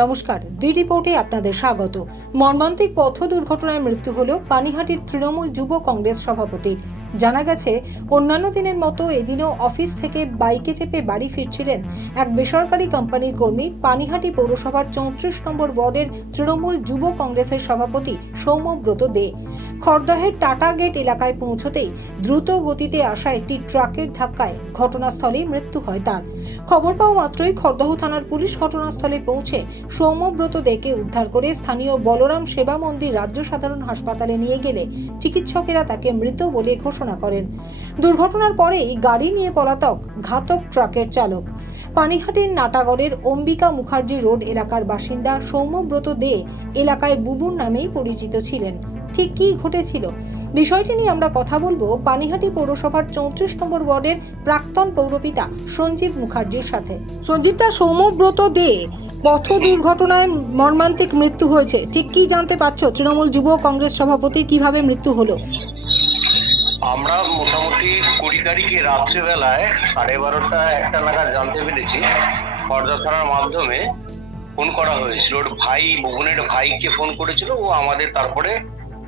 নমস্কার দি রিপোর্টে আপনাদের স্বাগত। মর্মান্তিক পথ দুর্ঘটনায় মৃত্যু হল পানিহাটির তৃণমূল যুব কংগ্রেস সভাপতি জানা গেছে, অন্যান্য দিনের মতো এদিনও অফিস থেকে বাইকে চেপে বাড়ি ফিরছিলেন এক বেসরকারি কোম্পানির কর্মী। পানিহাটি পৌরসভার চৌত্রিশ নম্বর ওয়ার্ডের তৃণমূল যুব কংগ্রেসের সভাপতি সৌম্যব্রত দে। খড়দহের টাটা গেট এলাকায় পৌঁছতেই দ্রুত গতিতে আসা একটি ট্রাকের ধাক্কায় ঘটনাস্থলেই মৃত্যু হয় তার। খবর পাওয়া মাত্রই খড়দহ থানার পুলিশ ঘটনাস্থলে পৌঁছে সৌম্যব্রত দেকে উদ্ধার করে স্থানীয় বলরাম সেবা মন্দির রাজ্য সাধারণ হাসপাতালে নিয়ে গেলে চিকিৎসকেরা তাকে মৃত বলে ঘোষণা করেন। দুর্ঘটনার পরেই গাড়ি নিয়ে পলাতক ঘাতক ট্রাকের চালক। পানিহাটির নাটাগড়ের অম্বিকা মুখার্জি রোড এলাকার বাসিন্দা সৌম্যব্রত দে এলাকায় বুবুর নামেই পরিচিত ছিলেন। ঠিক কী ঘটেছিল? বিষয়টি নিয়ে আমরা কথা বলব পানিহাটি পৌরসভার চৌত্রিশ নম্বর ওয়ার্ডের প্রাক্তন পৌরপিতা সঞ্জীব মুখার্জির সাথে। সঞ্জীব দা, সৌম্যব্রত দে, পথ দুর্ঘটনায় মর্মান্তিক মৃত্যু হয়েছে। ঠিক কি জানতে পারছ? তৃণমূল যুব কংগ্রেস সভাপতির কীভাবে মৃত্যু হলো? আমরা মোটামুটি কুড়ি তারিখে রাত্রেবেলায় সাড়ে বারোটা একটা নাগাদ জানতে পেরেছি। খড়দা থানার মাধ্যমে ফোন করা হয়েছিল। ওর ভাই বগুনের ভাইকে ফোন করেছিল। ও আমাদের তারপরে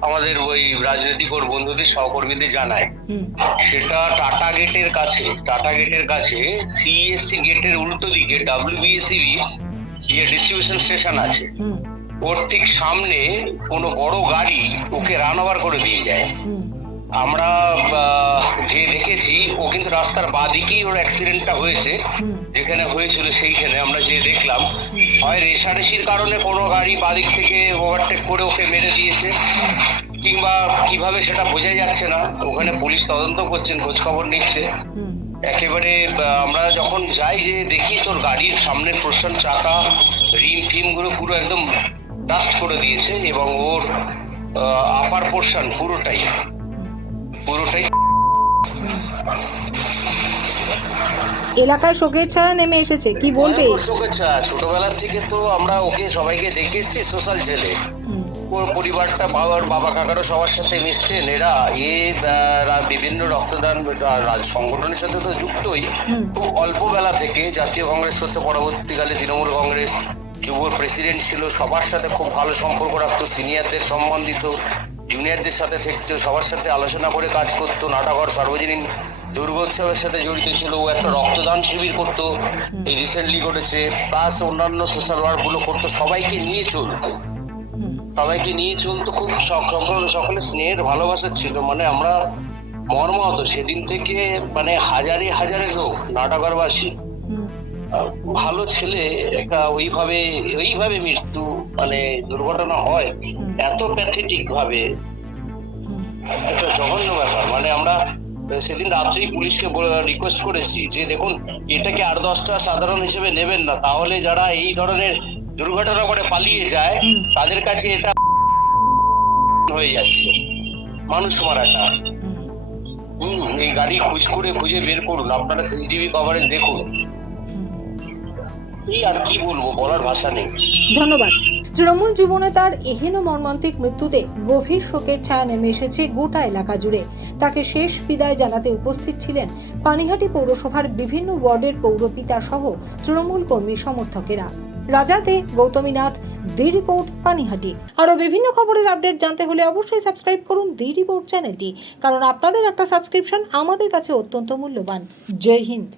আমাদের ওই রাজনৈতিক ওর বন্ধুদের সহকর্মীদের জানায়। সেটা টাটা গেটের কাছে টাটা গেটের কাছে সিএসসি গেটের উল্টো দিকে ডাব্লিউবিএসসি ইয়ে ডিস্ট্রিবিউশন স্টেশন আছে। ওর ঠিক সামনে কোনো বড় গাড়ি ওকে রান ওভার করে দিয়ে যায়। আমরা যে দেখেছি ও কিন্তু রাস্তার বাদিকেই ওর অ্যাক্সিডেন্টটা হয়েছে যেখানে হয়েছিল সেইখানে আমরা যে দেখলাম। হয় রেশারেশির কারণে কোনো গাড়ি বাদিক থেকে ওভারটেক করে ওকে মেরে দিয়েছে কিংবা কীভাবে সেটা বোঝা যাচ্ছে না। ওখানে পুলিশ তদন্ত করছেন খোঁজ খবর নিচ্ছে একেবারে আমরা যখন যাই যে দেখি তোর গাড়ির সামনের প্রশ্ন চাকা রিম ফিমগুলো পুরো একদম ডাস্ট করে দিয়েছে এবং ওর আপার পোর্শন পুরোটাই। পুরোটাই এলাকায় শোকের ছায়া নেমে এসেছে কি বলবে? অনেক শুভেচ্ছা ছোটবেলা থেকে তো আমরা ওকে সবাইকে দেখে এসছি সোশ্যাল ছেলে ওর পরিবারটা বাবার বাবা কাকারও সবার সাথে মিশছেন এরা এ বিভিন্ন রক্তদান সংগঠনের সাথে তো যুক্তই। খুব অল্প বেলা থেকে জাতীয় কংগ্রেস করতে পরবর্তীকালে তৃণমূল কংগ্রেস যুব প্রেসিডেন্ট ছিল সবার সাথে খুব ভালো সম্পর্ক রাখতো সিনিয়রদের সম্মান দিত জুনিয়রদের সাথে থাকতো সবার সাথে আলোচনা করে কাজ করতো নাটকর সর্বজনীন দুর্গোৎসবের সাথে জড়িত ছিল ও একটা রক্তদান শিবির করতো এই রিসেন্টলি করেছে প্লাস অন্যান্য সোশ্যাল ওয়ার্কগুলো করতো সবাইকে নিয়ে চলতো। সবাইকে নিয়ে চলতো খুব সকল- সকলে স্নেহের ভালোবাসা ছিল মানে আমরা মর্মাহত। সেদিন থেকে মানে হাজারে হাজারে লোক নাটকরবাসী ভালো ছেলে একটা ওইভাবে ওইভাবে মৃত্যু মানে দুর্ঘটনা হয় এত প্যাথেটিক ভাবে। একটা জঘন্য ব্যাপার। মানে আমরা সেদিন রাত্রেই পুলিশকে রিকোয়েস্ট করেছি যে দেখুন এটাকে আর দশটা সাধারণ হিসেবে নেবেন না। তাহলে যারা এই ধরনের দুর্ঘটনা করে পালিয়ে যায় তাদের কাছে এটা হয়ে যাচ্ছে। মানুষ মারাটা। হুম এই গাড়ি খুঁজ করে খুঁজে বের করুন। আপনারা সিসিটিভি কভারেজ দেখুন। এই আর কি বলব? বলার ভাষা নেই। ধন্যবাদ। তৃণমূল যুবনেতার এহেন মর্মান্তিক মৃত্যুতে গভীর শোকের ছায়া নেমে এসেছে গোটা এলাকা জুড়ে। তাকে শেষ বিদায় জানাতে উপস্থিত ছিলেন পানিহাটি পৌরসভার বিভিন্ন ওয়ার্ডের পৌরপিতা সহ তৃণমূল কর্মী সমর্থকেরা। রাজাতে গৌতমীনাথ দি রিপোর্ট, পানিহাটি। আরও বিভিন্ন খবরের আপডেট জানতে হলে অবশ্যই সাবস্ক্রাইব করুন দি রিপোর্ট চ্যানেলটি, কারণ আপনাদের একটা সাবস্ক্রিপশন আমাদের কাছে অত্যন্ত মূল্যবান। জয় হিন্দ।